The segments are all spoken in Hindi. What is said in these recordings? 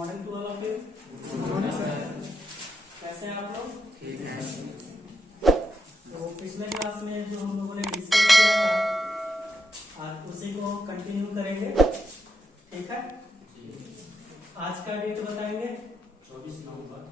Morning to all of you. कैसे हैं आप लोग? ठीक है। तो पिछले क्लास में जो हम लोगों ने डिस्कस किया था आज उसी को कंटिन्यू करेंगे, ठीक है। आज का डेट बताएंगे 24 नवंबर।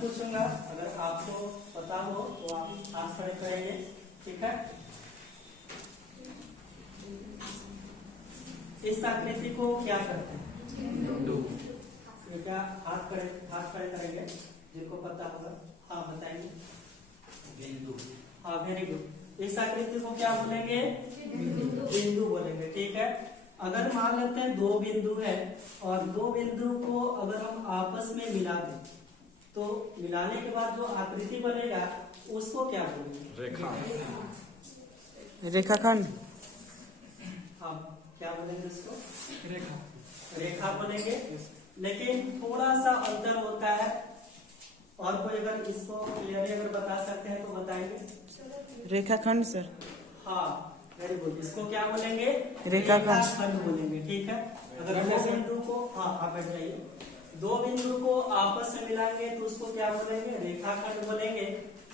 पूछूंगा, अगर आपको पता हो तो आप आंसर करेंगे, ठीक है। इस आकृति को क्या करते हैं? क्या हाथ खड़े करेंगे जिनको पता होगा। हाँ बताएंगे। बिंदु। हाँ वेरी गुड। इस आकृति को क्या बोलेंगे? बिंदु बोलेंगे, ठीक है। अगर मान लेते हैं दो बिंदु है और दो बिंदु को अगर हम आपस में मिला दें तो मिलाने के बाद जो आकृति बनेगा उसको क्या बोलेंगे? रेखा। रेखाखंड। हाँ क्या बोलेंगे उसको? रेखा। रेखा बोलेंगे, लेकिन थोड़ा सा अंतर होता है। और कोई अगर इसको क्लियरली अगर बता सकते हैं तो बताएंगे। रेखाखंड सर। हाँ वेरी गुड। इसको क्या बोलेंगे? रेखाखंड बोलेंगे, ठीक है। अगर दो बिंदु को, हाँ आप बैठ जाइए, दो बिंदु को आपस में मिलाएंगे तो उसको क्या बोलेंगे? रेखाखंड बोलेंगे।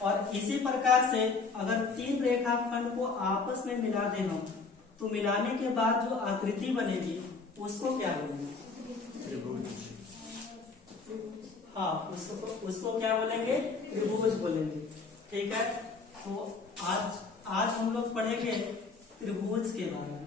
और इसी प्रकार से अगर तीन रेखाखंड को आपस में मिला दें हम तो मिलाने के बाद जो आकृति बनेगी उसको क्या बोलेंगे? हाँ उसको क्या बोलेंगे? त्रिभुज बोलेंगे, ठीक है। तो आज हम लोग पढ़ेंगे त्रिभुज के बारे में।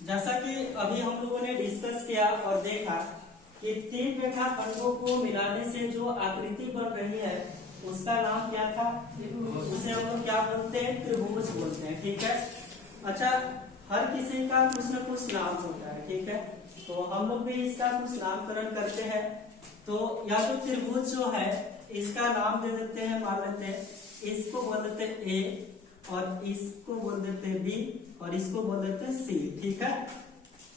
जैसा कि अभी हम लोगों ने डिस्कस किया और देखा कि तीन रेखाखंडों को मिलाने से जो आकृति बन रही है उसका नाम क्या था? उसे हम लोग क्या बोलते हैं? त्रिभुज बोलते हैं, ठीक है। अच्छा, हर किसी का कुछ न कुछ नाम होता है, ठीक है। तो हम लोग भी इसका कुछ नामकरण करते हैं। तो या तो त्रिभुज जो है इसका नाम दे देते हैं, मान लेते हैं इसको बोल देते हैं ए और इसको बोल देते हैं बी और इसको बोल देते हैं सी, ठीक है।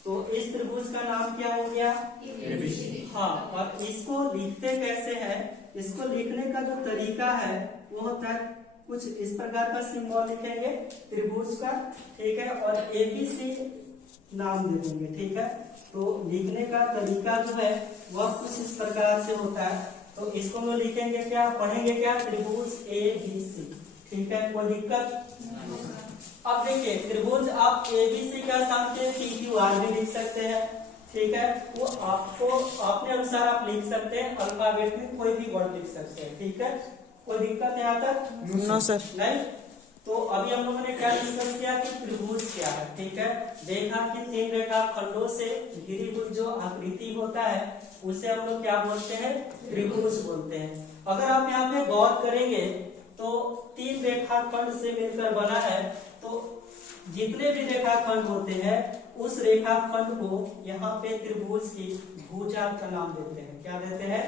तो इस त्रिभुज का नाम क्या हो गया? ABC। हाँ, और इसको लिखते कैसे हैं? इसको लिखने का जो तरीका है वो होता है कुछ इस प्रकार का सिंबल लिखेंगे त्रिभुज का, ठीक है, और ABC नाम दे देंगे, ठीक है। तो लिखने का तरीका जो है वह कुछ इस प्रकार से होता है। तो इसको हम लिखेंगे क्या, पढ़ेंगे क्या? त्रिभुज ABC, ठीक है। कोई दिक्कत? अब देखिए त्रिभुज आप ABC का स्थान पे PQR भी लिख सकते हैं, ठीक है। वो आपको अपने अनुसार आप लिख सकते हैं, अल्फाबेट में कोई भी वर्ड लिख सकते हैं, ठीक है। कोई दिक्कत यहाँ तक? No sir. नहीं। तो अभी हम लोगों ने क्या डिस्कस किया कि त्रिभुज क्या है, ठीक है। देखा कि तीन रेखा खंडों से घिरी हुई जो आकृति होता है उसे हम लोग क्या बोलते हैं? त्रिभुज बोलते हैं। अगर आप यहाँ पे गौर करेंगे तो तीन रेखाखंड से मिलकर बना है, तो जितने भी रेखाखंड होते हैं उस रेखाखंड को यहाँ पे त्रिभुज की भुजा का नाम देते हैं। क्या देते हैं?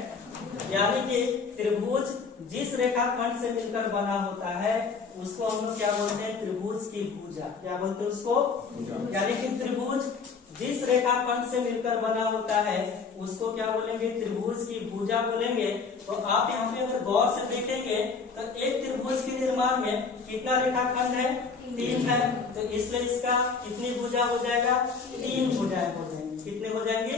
यानी कि त्रिभुज जिस रेखाखंड से मिलकर बना होता है उसको हम लोग क्या बोलते हैं? त्रिभुज की भुजा। क्या बोलते हैं उसको? यानी कि त्रिभुज जिस रेखाखंड से मिलकर बना होता है उसको क्या बोलेंगे? त्रिभुज की भुजा बोलेंगे। तो आप यहाँ पे अगर गौर से देखेंगे तो एक त्रिभुज के निर्माण में कितना रेखाखंड है? 3 है। तो इसलिए इसका कितनी भुजा हो जाएगा? 3 भुजाएं हो जाएंगी। कितने हो जाएंगे?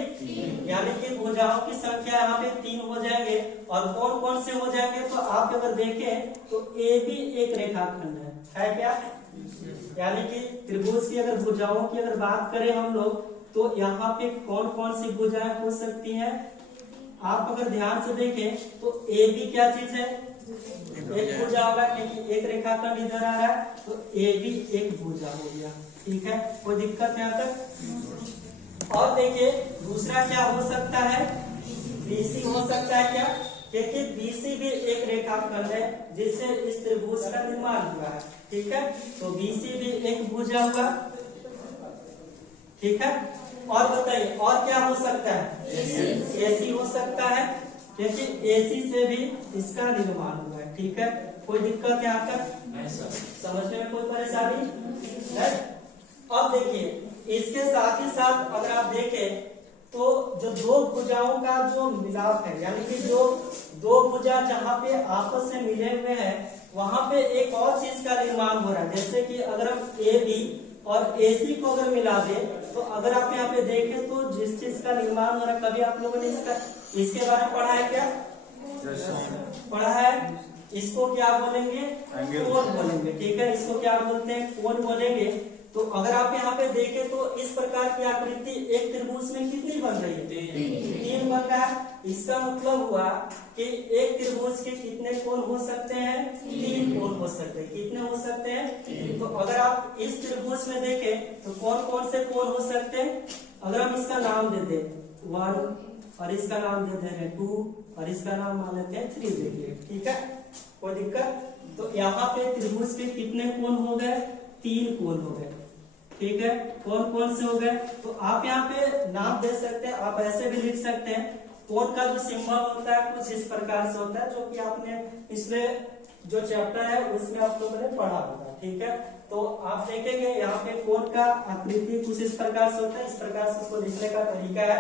यानी कि भुजाओं की संख्या यहाँ पे 3 हो जाएंगे। और कौन कौन से हो जाएंगे? तो आप अगर देखें तो ए भी एक रेखाखंड है क्या? यानी कि त्रिभुज की अगर भुजाओं की अगर बात करें हम लोग तो यहाँ पे कौन कौन सी भुजाएं हो सकती हैं? आप अगर ध्यान से देखें तो ए भी क्या चीज है? एक भुजा होगा, क्योंकि एक रेखाखंड इधर आ रहा है तो ए भी एक भुजा हो गया। ठीक है, कोई दिक्कत यहाँ तक? और देखिए दूसरा क्या हो सकता है? बीसी हो सकता है क्या? क्योंकि बीसी भी एक रेखाखंड है जिससे इस त्रिभुज का निर्माण हुआ है। ठीक है, तो बीसी भी एक भुजा हुआ। ठीक है, और बताइए और क्या हो सकता है? एसी हो सकता है, क्योंकि एसी से भी इसका निर्माण हुआ है। ठीक है, कोई दिक्कत यहाँ तक? समझने में कोई परेशानी है? अब देखिए इसके साथ ही साथ अगर आप देखें तो जो दो भुजाओं का जो मिलाप है, यानी कि जो दो भुजा जहाँ पे आपस में मिले हुए हैं वहां पे एक और चीज का निर्माण हो रहा है। जैसे कि अगर हम ए बी और एसी को अगर मिला दे तो अगर आप यहाँ पे देखें तो जिस चीज का निर्माण हो रहा है, कभी आप लोगों ने इसके बारे में पढ़ा है क्या? पढ़ा है। इसको क्या बोलेंगे? कोण बोलेंगे। ठीक है, इसको क्या बोलते हैं? कोण बोलेंगे। तो अगर आप यहाँ पे देखें तो इस प्रकार की आकृति एक त्रिभुज में कितनी बन रही है? 3 बन रहा है। इसका मतलब हुआ कि एक त्रिभुज के कितने कोण हो सकते हैं? 3 कोण हो सकते हैं। कितने हो सकते हैं? तो अगर आप इस त्रिभुज में देखें तो कौन कौन से कोण हो सकते हैं? अगर हम इसका नाम दे दें 1 और इसका नाम दे दे रहे 2 और इसका नाम मान लेते हैं 3 देखिए। ठीक है, कोई दिक्कत? तो यहाँ पे त्रिभुज के कितने कोण हो गए? 3 कोण हो गए। ठीक है, कौन कौन से हो गए? तो आप यहाँ पे नाम दे सकते हैं, आप ऐसे भी लिख सकते हैं। कोण का जो सिंबल होता है कुछ इस प्रकार से होता है, जो कि आपने पिछले जो चैप्टर है उसमें आप लोगों ने पढ़ा होगा। ठीक है, तो आप देखेंगे यहाँ पे कोण का आकृति कुछ इस प्रकार से होता है। इस प्रकार से उसको लिखने का तरीका है।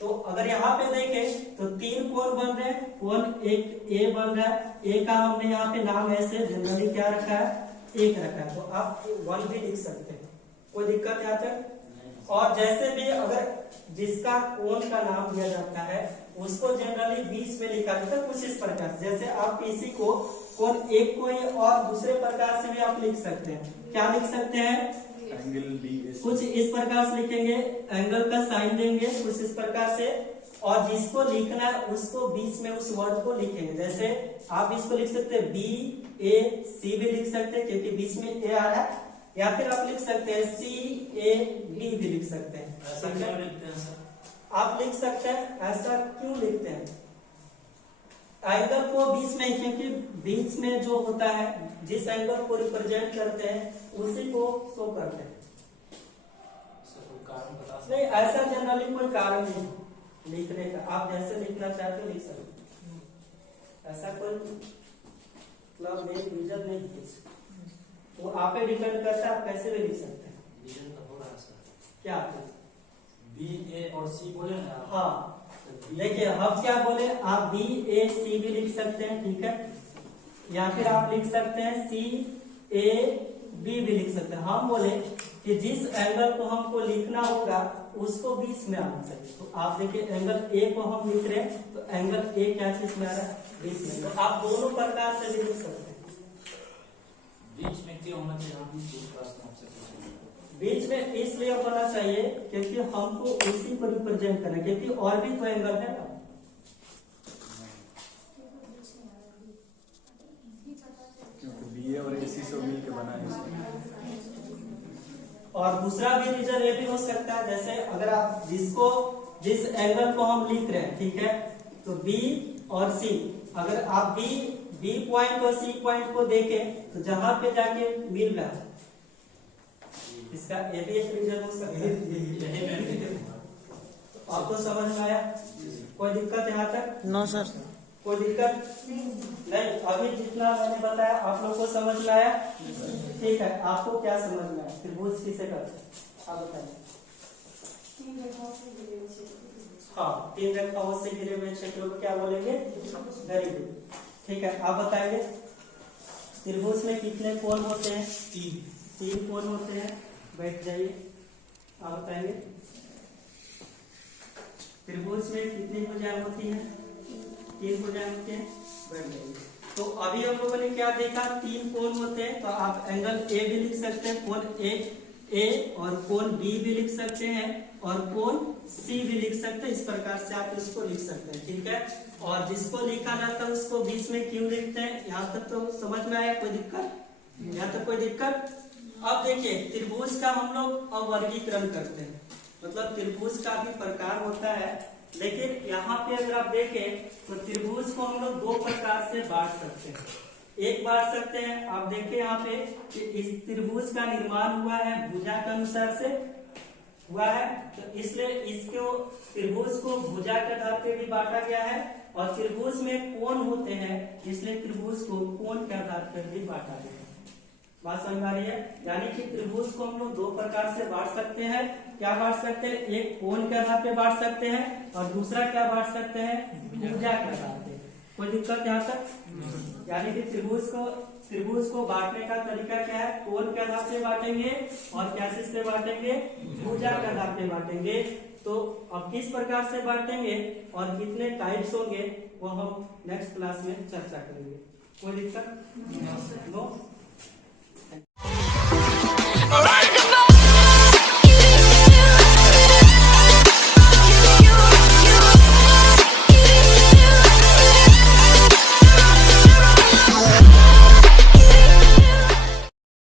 तो अगर यहाँ पे देखें तो 3 कोण बन रहे हैं। कोण एक ए बन रहा है। ए का हमने यहाँ पे नाम ऐसे जनरली क्या रखा है? 1 रखा है। तो आप 1 भी लिख सकते हैं, कोई दिक्कत यहाँ तक? और जैसे भी अगर जिसका कोण का नाम दिया जाता है उसको जनरली बीच में लिखा जाता है कुछ इस प्रकार से। जैसे आप इसी को कोण एक को और दूसरे प्रकार से भी आप लिख सकते हैं। क्या लिख सकते हैं? एंगल बी कुछ इस प्रकार से लिखेंगे, एंगल का साइन देंगे कुछ इस प्रकार से, और जिसको लिखना है उसको बीच में उस वर्ड को लिखेंगे। जैसे आप इसको लिख सकते हैं बी ए सी भी लिख सकते हैं क्योंकि बीच में ए आ रहा है, या फिर आप लिख सकते हैं सी ए बी भी लिख सकते हैं। ऐसा क्यों लिखते हैं सर? आप लिख सकते हैं। ऐसा क्यों लिखते हैं? एंगल को बीच में, क्योंकि बीच में जो होता है जिस एंगल को रिप्रेजेंट करते हैं उसी को शो करते हैं। कोई कारण बता सकते? नहीं, ऐसा जनरली कोई कारण नहीं लिखने का। आप जैसे लिखना चाहते हो लिख सकते हैं। ऐसा कोई मतलब रीजन नहीं कुछ, वो आप पे डिपेंड करता है, आप कैसे भी लिख सकते हैं। रीजन तो हो रहा है सर। क्या? बी ए और सी बोले ना आप? हाँ, देखिए हम क्या बोले, आप बी ए सी भी लिख सकते हैं। ठीक है, या फिर आप लिख सकते हैं सी ए बी भी लिख सकते हैं। हम बोले कि जिस एंगल को हमको लिखना होगा उसको बीच में आना चाहिए। तो आप देखिए एंगल ए को हम लिख रहे हैं तो एंगल ए क्या चीज में आ रहा है? बीच में। तो आप दोनों प्रकार से भी लिख सकते हैं। बीच में क्यों होना चाहिए? हम बीच में प्रश्न आपसे पूछेंगे। बीच में इसलिए होना चाहिए क्योंकि हमको उसी को रिप्रेजेंट करना है, क्योंकि और भी तो एंगल है ना। और दूसरा भी रीजन ये भी हो सकता है, जैसे अगर आप जिस एंगल को हम लिख रहे हैं, ठीक है, तो बी और सी, अगर आप बी पॉइंट और सी पॉइंट को देखें तो जहां पे जाके मिल रहा है, इसका ये भी एक रीजन हो सकता है। तो आपको समझ में आया? कोई दिक्कत यहाँ तक? No sir. कोई दिक्कत नहीं? अभी जितना मैंने बताया आप लोग को समझ में आया? ठीक है, आपको क्या समझ में आया? त्रिभुज किसे कहते हैं आप बताइए। हाँ, 3 रेखाओं से घिरे हुए क्षेत्रों को क्या बोलेंगे? Very good. ठीक है, आप बताइए त्रिभुज में कितने कोण होते हैं? 3 कोण होते हैं। बैठ जाइए, आप बताएंगे त्रिभुज में कितनी भुजाएं होती हैं? 3 भुजाएं होती हैं। बैठ जाइए। तो अभी हम लोगों ने क्या देखा? 3 कोण होते हैं, तो आप एंगल ए भी लिख सकते हैं, कोण ए और कोण बी भी लिख सकते हैं और कोण सी भी लिख सकते हैं। इस प्रकार से आप इसको लिख सकते हैं, ठीक है। और जिसको लिखा जाता है उसको बीच में क्यों लिखते हैं? यहाँ तक तो समझ में आया? कोई दिक्कत? यहाँ तक कोई दिक्कत? अब देखिए, त्रिभुज का हम लोग अवर्गीकरण करते हैं, मतलब त्रिभुज का भी प्रकार होता है, लेकिन यहाँ पे अगर आप देखें तो त्रिभुज को हम लोग 2 प्रकार से बांट सकते हैं। एक बांट सकते हैं, आप देखें यहाँ पे कि इस त्रिभुज का निर्माण हुआ है भुजा के अनुसार से हुआ है, तो इसलिए इसको त्रिभुज को भुजा के आधार पे भी बांटा गया है, और त्रिभुज में कोण होते हैं इसलिए त्रिभुज को कोण के आधार पर भी बांटा गया है। बात समझ आ रही है? यानी कि त्रिभुज को हम लोग 2 प्रकार से बांट सकते हैं। क्या बांट सकते हैं? एक कोण के आधार पे बांट सकते हैं और दूसरा क्या बांट सकते हैं? भुजा के आधार पे। कोई दिक्कत यहाँ तक? यानी कि त्रिभुज को बांटने का तरीका क्या है? कोण के आधार पे बांटेंगे और क्या चीज पे बांटेंगे? भुजा के आधार पे बांटेंगे। तो अब किस प्रकार से बांटेंगे और कितने टाइप्स होंगे वो हम नेक्स्ट क्लास में चर्चा करेंगे। कोई दिक्कत? नो।